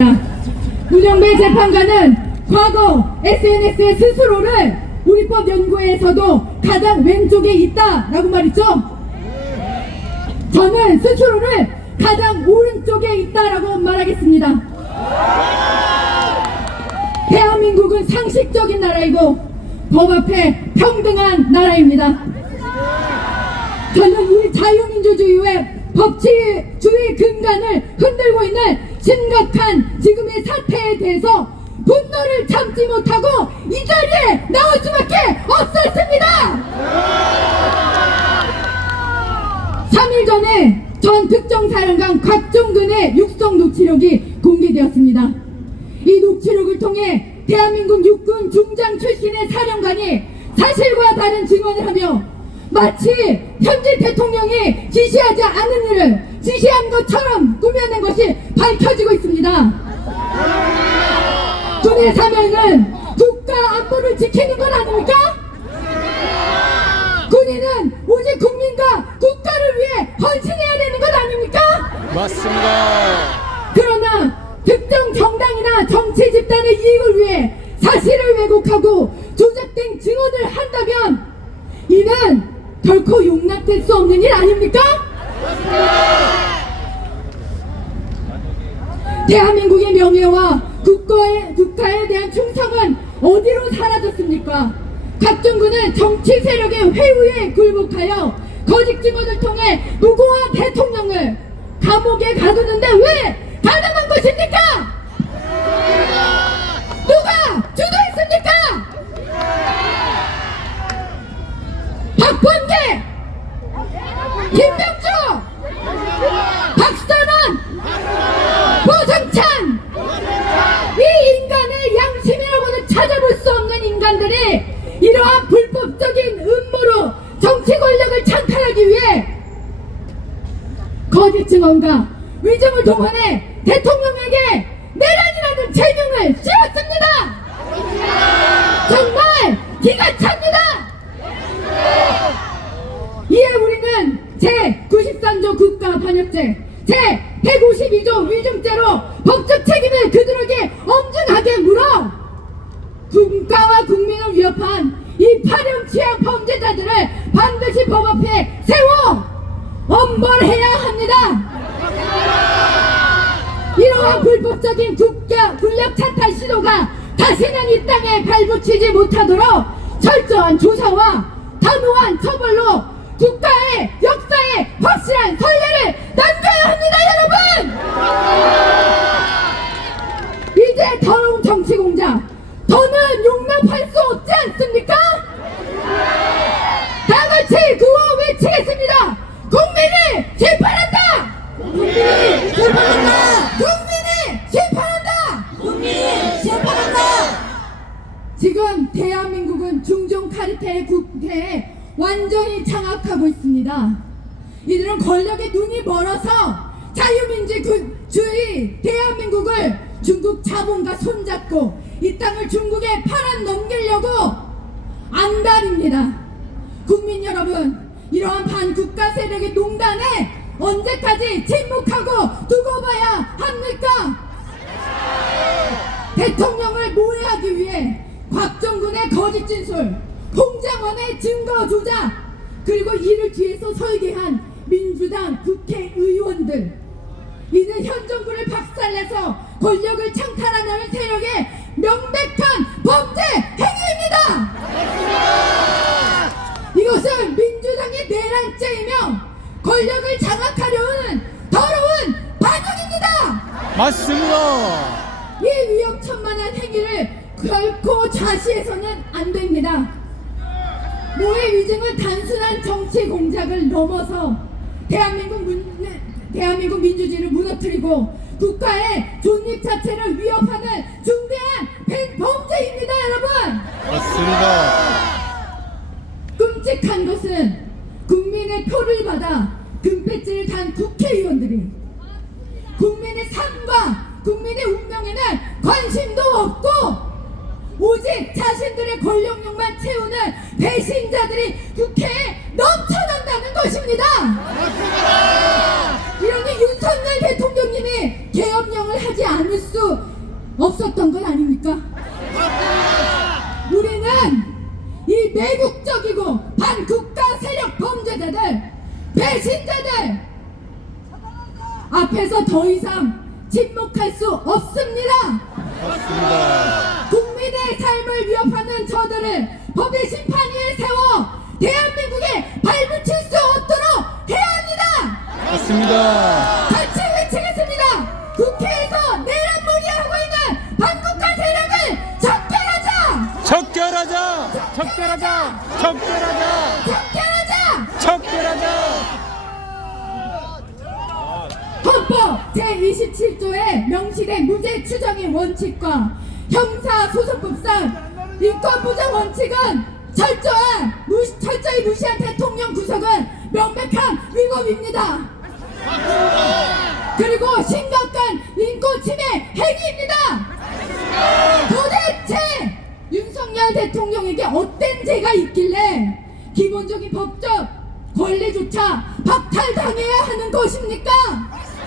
문영배 재판관은 과거 SNS에 스스로를 우리법연구회에서도 가장 왼쪽에 있다라고 말했죠. 저는 스스로를 가장 오른쪽에 있다라고 말하겠습니다. 대한민국은 상식적인 나라이고 법 앞에 평등한 나라입니다. 저는 우리 자유민주주의의 법치주의 근간을 흔들고 있는 심각한 지금의 사태에 대해서 분노를 참지 못하고 이 자리에 나올 수밖에 없었습니다. 3일 전에 전 특정사령관 곽종근의 육성 녹취록이 공개되었습니다. 이 녹취록을 통해 대한민국 육군 중장 출신의 사령관이 사실과 다른 증언을 하며 마치 현재 대통령이 지시하지 않은 일을 지시한 것처럼 꾸며낸 것이 밝혀지고 있습니다. 군의 사명은 국가 안보를 지키는 건 아닙니까? 군인은 오직 국민과 국가를 위해 헌신해야 되는 것 아닙니까? 맞습니다. 그러나 특정 정당이나 정치 집단의 이익을 위해 사실을 왜곡하고 조작된 증언을 한다면 이는 결코 용납될 수 없는 일 아닙니까? 대한민국의 명예와 국가에 대한 충성은 어디로 사라졌습니까? 곽종근은 정치 세력의 회유에 굴복하여 거짓 증언을 통해 무고한 대통령을 감옥에 가두는데 왜 가능한 것입니까? 누가 주도했습니까? 박범계, 김병주, 박선원, 고성찬, 이 인간의 양심이라고는 찾아볼 수 없는 인간들이 이러한 불법적인 음모로 정치 권력을 찬탈하기 위해 거짓 증언과 위증을 동원해 대통령에게 내란이라는 제명을 씌웠습니다. 정말 기가 찹니다. 이에 우리는 제93조 국가반역죄, 제152조 위증죄로 법적 책임을 그들에게 엄중하게 물어 국가와 국민을 위협한 이 파렴치한 범죄자들을 반드시 법 앞에 세워 엄벌해야 합니다. 이러한 불법적인 권력 찬탈 시도가 다시는 이 땅에 발붙이지 못하도록 철저한 조사와 단호한 처벌로 국가의 역사에 확실한 선례를 남겨야 합니다, 여러분! 이제 더러운 정치 공작 더는 용납할 수 없지 않습니까? 다같이 구호 외치겠습니다. 국민이 심판한다! 국민이 심판한다! 국민이 심판한다! 국민이 심판한다! 지금 대한민국은 중종 카르텔의 국태에 완전히 장악하고 있습니다. 이들은 권력에 눈이 멀어서 자유민주주의 대한민국을 중국 자본과 손잡고 이 땅을 중국에 팔아 넘기려고 안달입니다. 국민 여러분, 이러한 반국가 세력의 농단에 언제까지 침묵하고 두고 봐야 합니까? 대통령을 모해하기 위해 곽종근의 거짓 진술, 홍장원의 증거 조작, 그리고 이를 뒤에서 설계한 민주당 국회의원들, 이는 현 정부를 박살내서 권력을 창탈하는 세력의 명백한 범죄 행위입니다. 이것은 민주당의 내란죄이며 권력을 장악하려는 더러운 반역입니다. 맞습니다. 이 위험천만한 행위를 결코 좌시해서는 안 됩니다. 모해 위증은 단순한 정치 공작을 넘어서 대한민국 민주주의를 무너뜨리고 국가의 존립 자체를 위협하는 중대한 범죄입니다, 여러분. 맞습니다. 끔찍한 것은 국민의 표를 받아 금배지를 단 국회의원들이 국민의 삶과 국민의 운명에는 관심도 없고 오직 자신들의 권력욕만 채우는 배신자들이 국회에 넘쳐난다는 것입니다. 이러니 윤석열 대통령님이 계엄령을 하지 않을 수 없었던 건 아닙니까? 우리는 이 매국적이고 반국가 세력 범죄자들, 배신자들 앞에서 더 이상 침묵할 수 없습니다. 맞습니다. 국민의 삶을 위협하는 저들을 법의 심판 위에 세워 대한민국에 발붙일 수 없도록 해야 합니다. 맞습니다. 같이 외치겠습니다. 국회에서 내란몰이하고 있는 반국가 세력을 적결하자! 적결하자! 적결하자! 적결하자! 적결하자! 적결하자! 헌법 제27조에 명시된 무죄 추정의 원칙과 형사소송법상 인권보장 원칙은 철저히 무시한 대통령 구속은 명백한 위법입니다. 그리고 심각한 인권 침해 행위입니다. 도대체 윤석열 대통령에게 어떤 죄가 있길래 기본적인 법적 권리조차 박탈당해야 하는 것입니까?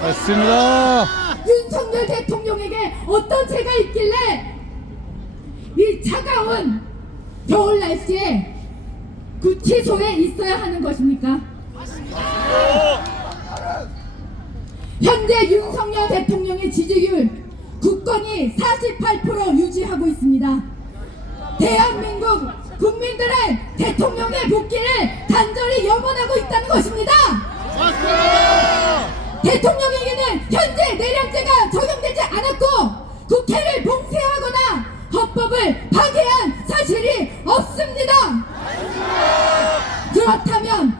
맞습니다. 윤석열 대통령에게 어떤 죄가 있길래 이 차가운 겨울 날씨에 구치소에 있어야 하는 것입니까? 현재 윤석열 대통령의 지지율 굳건히 48% 유지하고 있습니다. 대한민국 국민들은 대통령의 복귀를 간절히 염원하고 있다는 것입니다. 대통령에게는 현재 내란죄가 적용되지 않았고 국회를 봉쇄하거나 헌법을 파괴한 사실이 없습니다. 그렇다면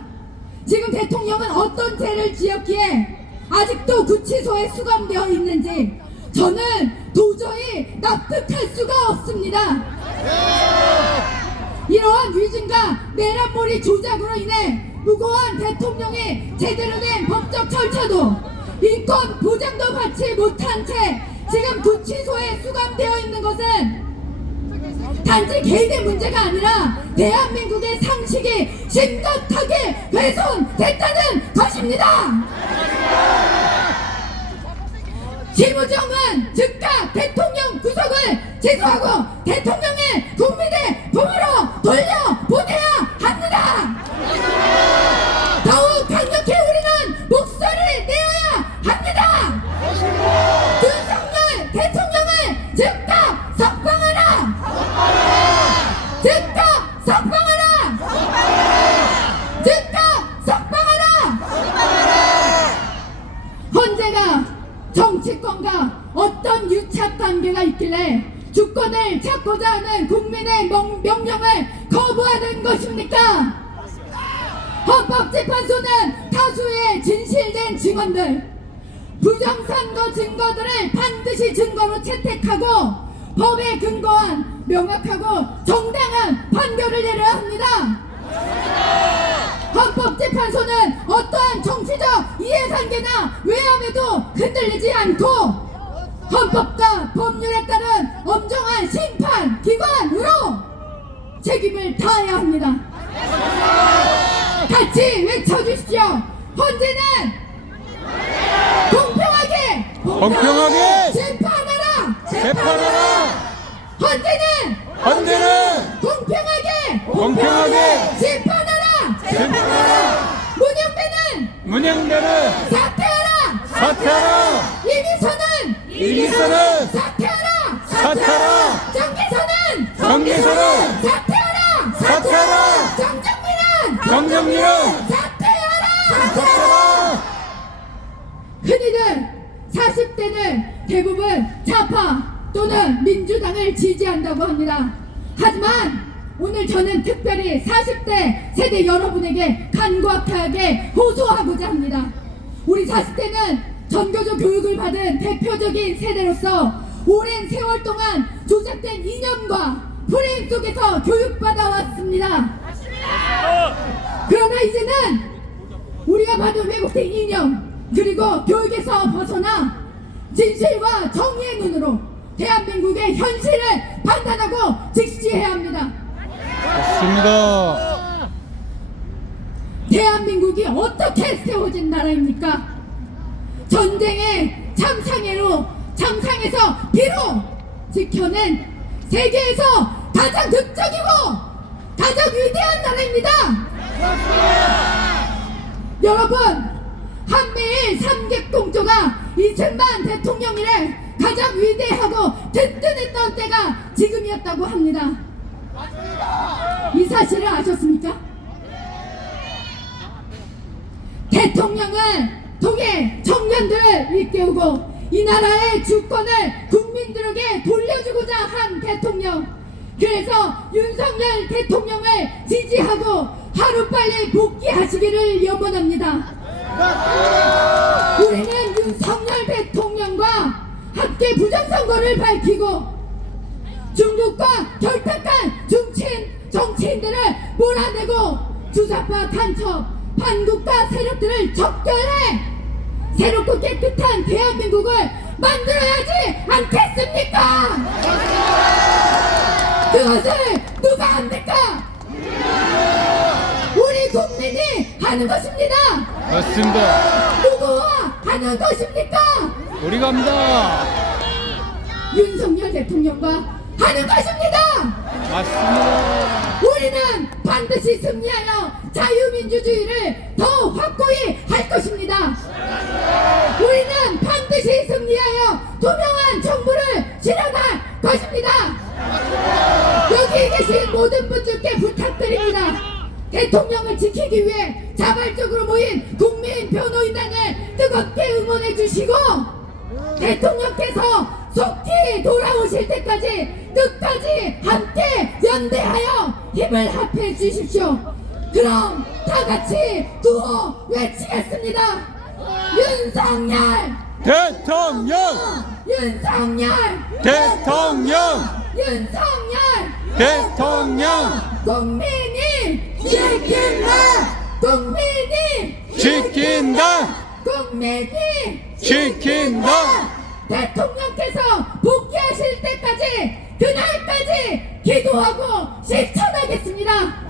지금 대통령은 어떤 죄를 지었기에 아직도 구치소에 수감되어 있는지 저는 도저히 납득할 수가 없습니다. 이러한 위증과 내란몰이 조작으로 인해 무고한 대통령이 제대로 된 법적 절차도 인권 보장도 받지 못한 채 지금 구치소에 수감되어 있는 것은 단지 개인의 문제가 아니라 대한민국의 상식이 심각하게 훼손됐다는 것입니다. 김우정은 즉각 대통령 구속을 취소하고 대통령의 국민의 품으로 돌려보내야 합니다. 더욱 강력히 우리는 목소리를 내어야 합니다. 윤석열 대통령을 즉각 석방하라! 즉각 석방하라! 즉각 석방하라! 헌재가 정치권과 어떤 유착 관계가 있길래 주권을 찾고자 하는 국민의 명령을 거부하는 것입니까? 헌법재판소는 다수의 진실된 증언들, 부정선거 증거들을 반드시 증거로 채택하고 법에 근거한 명확하고 정당한 판결을 내려야 합니다. 헌법재판소는 어떠한 정치적 이해관계나 외압에도 흔들리지 않고 헌법과 법률에 따른 엄정한 심판 기관으로 책임을 다해야 합니다. 같이 외쳐주십시오. 헌재는 공평하게 재판하라! 헌재는 공평하게 재판하라! 문영배는 사퇴하라! 이미선은 사퇴하라! 정기선은 사퇴하라! 정정민은 사퇴하라! 흔히들 40대는 대부분 좌파 또는 민주당을 지지한다고 합니다. 하지만 오늘 저는 특별히 40대 세대 여러분에게 간곡하게 호소하고자 합니다. 우리 40대는 전교조 교육을 받은 대표적인 세대로서 오랜 세월 동안 조작된 이념과 프레임 속에서 교육받아 왔습니다. 그러나 이제는 우리가 받은 왜곡된 이념 그리고 교육에서 벗어나 진실과 정의의 눈으로 대한민국의 현실을 판단하고 직시해야 합니다. 맞습니다. 대한민국이 어떻게 세워진 나라입니까? 전쟁에 참상에서 비로 지켜낸 세계에서 가장 극적이고 가장 위대한 나라입니다. 여러분, 한미일 삼객동조가 이승만 대통령 이래 가장 위대하고 든든했던 때가 지금이었다고 합니다. 이 사실을 아셨습니까? 대통령을 통해 청년들을 일깨우고 이 나라의 주권을 국민들에게 돌려주고자 한 대통령, 그래서 윤석열 대통령을 지지하고 하루빨리 복귀하시기를 염원합니다. 우리는 윤석열 대통령과 함께 부정선거를 밝히고 중국과 결탁한 정치인들을 몰아내고 주사파 간첩 반국가 세력들을 적결해 새롭고 깨끗한 대한민국을 만들어야지 않겠습니까? 그것을 누가 합니까? 우리 국민이 하는 것입니다. 맞습니다. 누구와 하는 것입니까? 우리가 합니다. 윤석열 대통령과 하는 것입니다. 맞습니다. 우리는 반드시 승리하여 자유민주주의를 더 확고히 할 것입니다. 우리는 반드시 승리하여 투명한 정부를 실현할 것입니다. 여기 계신 모든 분들께 부탁드립니다. 대통령을 지키기 위해 자발적으로 모인 국민 변호인단을 뜨겁게 응원해 주시고 대통령께서 속히 돌아오실 때까지 끝까지 함께 연대하여 힘을 합해 주십시오. 그럼 다 같이 구호 외치겠습니다. 윤석열! 대통령! 윤석열! 대통령! 윤석열! 대통령! 국민이 지킨다! 국민이 지킨다! 국민이 지킨다! 대통령께서 복귀하실 때까지 그날까지 기도하고 실천하겠습니다.